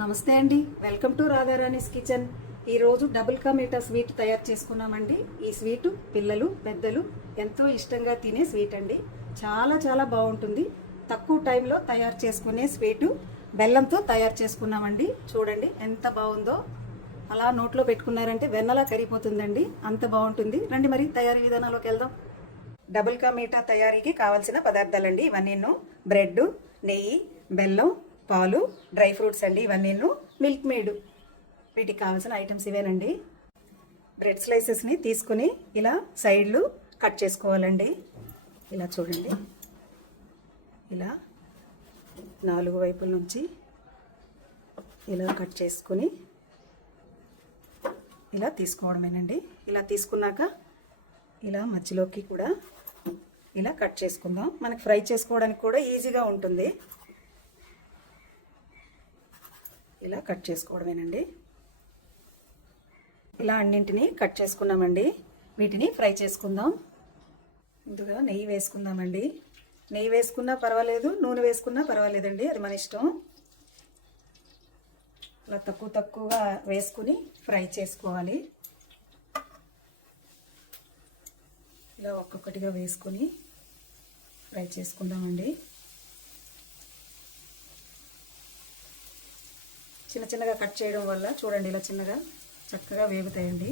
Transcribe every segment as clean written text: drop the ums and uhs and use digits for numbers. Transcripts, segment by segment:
నమస్తే అండి, welcome to Radharani's kitchen. ఈరోజు డబుల్ కా మీఠా స్వీట్ తయారు చేసుకున్నామండి. ఈ స్వీటు పిల్లలు పెద్దలు ఎంతో ఇష్టంగా తినే స్వీట్ అండి. చాలా చాలా బాగుంటుంది. తక్కువ టైంలో తయారు చేసుకునే స్వీటు బెల్లంతో తయారు చేసుకున్నామండి. చూడండి ఎంత బాగుందో. అలా నోట్లో పెట్టుకున్నారంటే వెన్నలా కరిగిపోతుందండి, అంత బాగుంటుంది. రండి మరి తయారీ విధానంలోకి వెళ్దాం. డబుల్ కా మీఠా తయారీకి కావాల్సిన పదార్థాలండి ఇవన్నీ: బ్రెడ్, నెయ్యి, బెల్లం, పాలు, డ్రై ఫ్రూట్స్ అండి ఇవన్నీ, మిల్క్ మేడ్. వీటికి కావాల్సిన ఐటమ్స్ ఇవేనండి. బ్రెడ్ స్లైసెస్ని తీసుకుని ఇలా సైడ్లు కట్ చేసుకోవాలండి. ఇలా చూడండి, ఇలా 4 వైపుల నుంచి ఇలా కట్ చేసుకుని ఇలా తీసుకోవడమేనండి. ఇలా తీసుకున్నాక ఇలా మధ్యలోకి కూడా ఇలా కట్ చేసుకుందాం. మనకి ఫ్రై చేసుకోవడానికి కూడా ఈజీగా ఉంటుంది. ఇలా కట్ చేసుకోవడమేనండి. ఇలా అన్నింటినీ కట్ చేసుకున్నామండి. వీటిని ఫ్రై చేసుకుందాం. ముందుగా నెయ్యి వేసుకుందామండి. నెయ్యి వేసుకున్నా పర్వాలేదు, నూనె వేసుకున్నా పర్వాలేదండి, అది మన ఇష్టం. ఇలా తక్కువగా వేసుకుని ఫ్రై చేసుకోవాలి. ఇలా ఒక్కొక్కటిగా వేసుకుని ఫ్రై చేసుకుందామండి. చిన్నగా కట్ చేయడం వల్ల చూడండి ఇలా చిన్నగా చక్కగా వేగుతాయండి.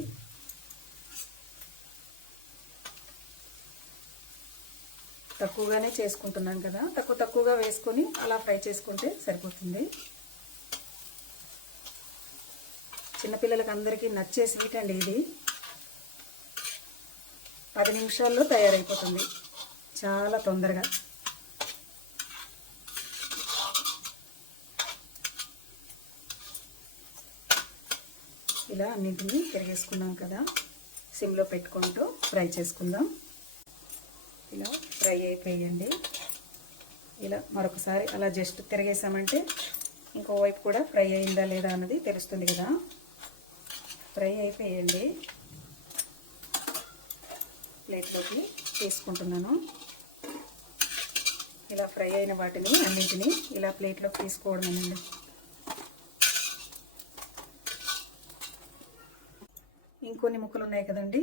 తక్కువగానే చేసుకుంటున్నాం కదా, తక్కువగా వేసుకొని అలా ఫ్రై చేసుకుంటే సరిపోతుంది. చిన్నపిల్లలకి అందరికీ నచ్చే స్వీట్ అండి ఇది. 10 నిమిషాల్లో తయారైపోతుంది, చాలా తొందరగా. ఇలా అన్నింటినీ తిరిగేసుకున్నాం కదా, సిమ్లో పెట్టుకుంటూ ఫ్రై చేసుకుందాం. ఇలా ఫ్రై అయిపోయండి. ఇలా మరొకసారి అలా జస్ట్ తిరిగేసామంటే ఇంకోవైపు కూడా ఫ్రై అయిందా లేదా అన్నది తెలుస్తుంది కదా. ఫ్రై అయిపోయండి. ప్లేట్లోకి తీసుకుంటున్నాను. ఇలా ఫ్రై అయిన వాటిని అన్నింటినీ ఇలా ప్లేట్లోకి తీసుకోవడమేనండి. ఇంకొన్ని ముక్కలు ఉన్నాయి కదండి,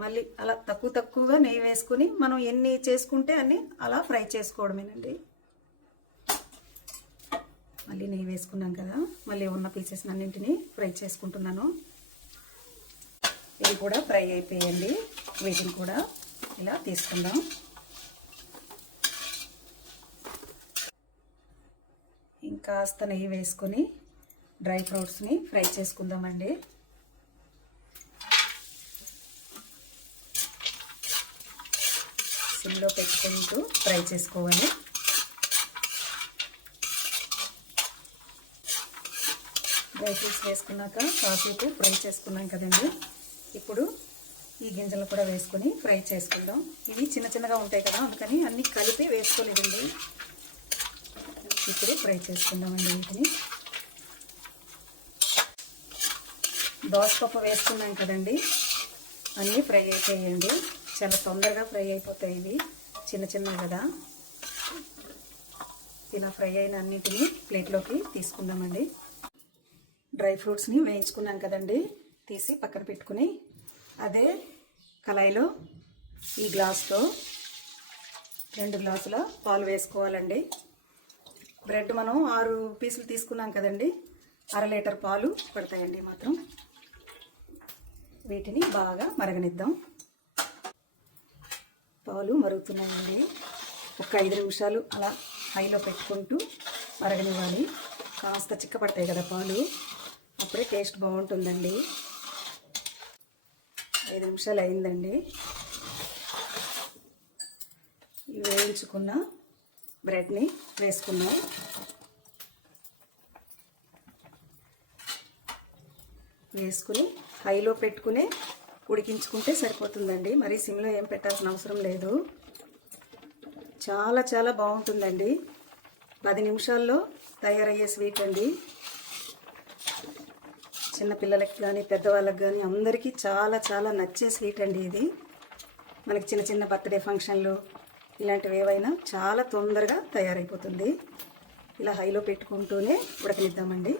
మళ్ళీ అలా తక్కువగా నెయ్యి వేసుకుని మనం ఎన్ని చేసుకుంటే అన్ని అలా ఫ్రై చేసుకోవడమేనండి. మళ్ళీ నెయ్యి వేసుకున్నాం కదా, మళ్ళీ ఉన్న పీసెస్ అన్నింటినీ ఫ్రై చేసుకుంటున్నాను. ఇవి కూడా ఫ్రై అయిపోయండి. వీటిని కూడా ఇలా తీసుకుందాం. ఇంకాస్త నెయ్యి వేసుకొని డ్రై ఫ్రూట్స్ని ఫ్రై చేసుకుందామండి. సిమ్లో పెట్టుకుంటూ ఫ్రై చేసుకోవాలి. డ్రై ఫ్రూట్స్ వేసుకున్నాక కాసేపు ఫ్రై చేసుకున్నాం కదండి, ఇప్పుడు ఈ గింజలు కూడా వేసుకొని ఫ్రై చేసుకుందాం. ఇవి చిన్నగా ఉంటాయి కదా, అందుకని అన్నీ కలిపి వేసుకోలేదండి. ఇప్పుడు ఫ్రై చేసుకుందామండి. వీటిని దోసపప్పు వేసుకున్నాం కదండి, అన్నీ ఫ్రై అయిపోయాయండి. చాలా తొందరగా ఫ్రై అయిపోతాయి ఇవి, చిన్న కదా. ఇలా ఫ్రై అయిన అన్నింటినీ ప్లేట్లోకి తీసుకుందామండి. డ్రై ఫ్రూట్స్ని వేయించుకున్నాం కదండి, తీసి పక్కన పెట్టుకుని అదే కళాయిలో ఈ గ్లాస్తో 2 గ్లాసుల పాలు వేసుకోవాలండి. బ్రెడ్ మనం 6 పీసులు తీసుకున్నాం కదండి, 1/2 లీటర్ పాలు పడతాయండి మాత్రం. వీటిని బాగా మరగనిద్దాం. పాలు మరుగుతున్నాయండి. ఒక 5 నిమిషాలు అలా హైలో పెట్టుకుంటూ మరగనివ్వాలి. కాస్త చిక్కపడతాయి కదా పాలు, అప్పుడే టేస్ట్ బాగుంటుందండి. 5 నిమిషాలు అయిందండి. వేయించుకున్న బ్రెడ్ని వేసుకున్నాం. వేసుకుని హైలో పెట్టుకుని ఉడికించుకుంటే సరిపోతుందండి. మరి సిమ్లో ఏం పెట్టాల్సిన అవసరం లేదు. చాలా బాగుంటుందండి. 10 నిమిషాల్లో తయారయ్యే స్వీట్ అండి. చిన్నపిల్లలకి కానీ పెద్దవాళ్ళకి కానీ అందరికీ చాలా నచ్చే స్వీట్ అండి ఇది. మనకి చిన్న బర్త్డే ఫంక్షన్లు ఇలాంటివి ఏవైనా చాలా తొందరగా తయారైపోతుంది. ఇలా హైలో పెట్టుకుంటూనే ఉడకనిద్దామండి.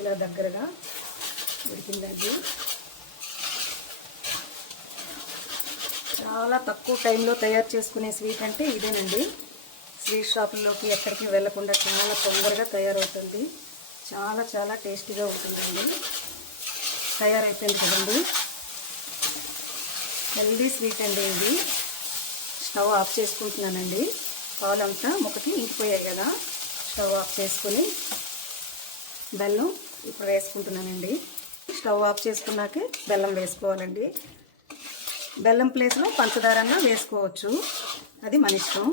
ఇలా దగ్గరగా ఉడికిందండి. చాలా తక్కువ టైంలో తయారు చేసుకునే స్వీట్ అంటే ఇదేనండి. స్వీట్ షాపుల్లోకి ఎక్కడికి వెళ్ళకుండా చాలా తొందరగా తయారవుతుంది. చాలా చాలా టేస్టీగా ఉంటుందండి. తయారైపోయింది కదండి. హెల్దీ స్వీట్ అండి ఇది. స్టవ్ ఆఫ్ చేసుకుంటున్నానండి. పాలంతా ముక్కకి ఇంకిపోయాయి కదా. స్టవ్ ఆఫ్ చేసుకుని బెల్లం ఇప్పుడు వేసుకుంటున్నానండి. స్టవ్ ఆఫ్ చేసుకున్నాకే బెల్లం వేసుకోవాలండి. బెల్లం ప్లేస్లో పంచదారన్నా వేసుకోవచ్చు, అది మన ఇష్టం.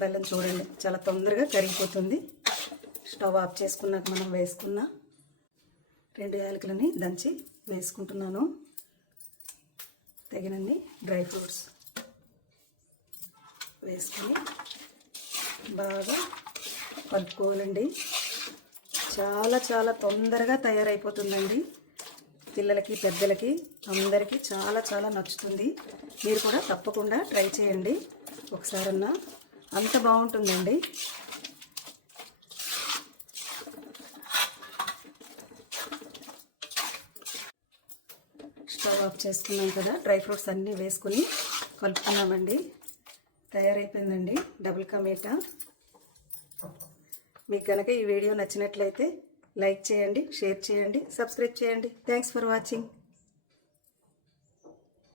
బెల్లం చూడండి చాలా తొందరగా కరిగిపోతుంది. స్టవ్ ఆఫ్ చేసుకున్నాక మనం వేసుకున్న 2 యాలకులని దంచి వేసుకుంటున్నాను. తగినన్ని డ్రై ఫ్రూట్స్ వేసుకొని బాగా కలుపుకోవాలండి. చాలా చాలా తొందరగా తయారైపోతుందండి. పిల్లలకి పెద్దలకి అందరికీ చాలా చాలా నచ్చుతుంది. మీరు కూడా తప్పకుండా ట్రై చేయండి ఒకసారన్నా, అంత బాగుంటుందండి. స్టవ్ ఆఫ్ చేసుకున్నాం కదా. డ్రై ఫ్రూట్స్ అన్నీ వేసుకుని కలుపుకున్నామండి. తయారైపోయిందండి డబుల్ కా మీఠా. మీకు కనుక ఈ వీడియో నచ్చినట్లయితే లైక్ చేయండి, షేర్ చేయండి, సబ్స్క్రైబ్ చేయండి. Thanks for watching.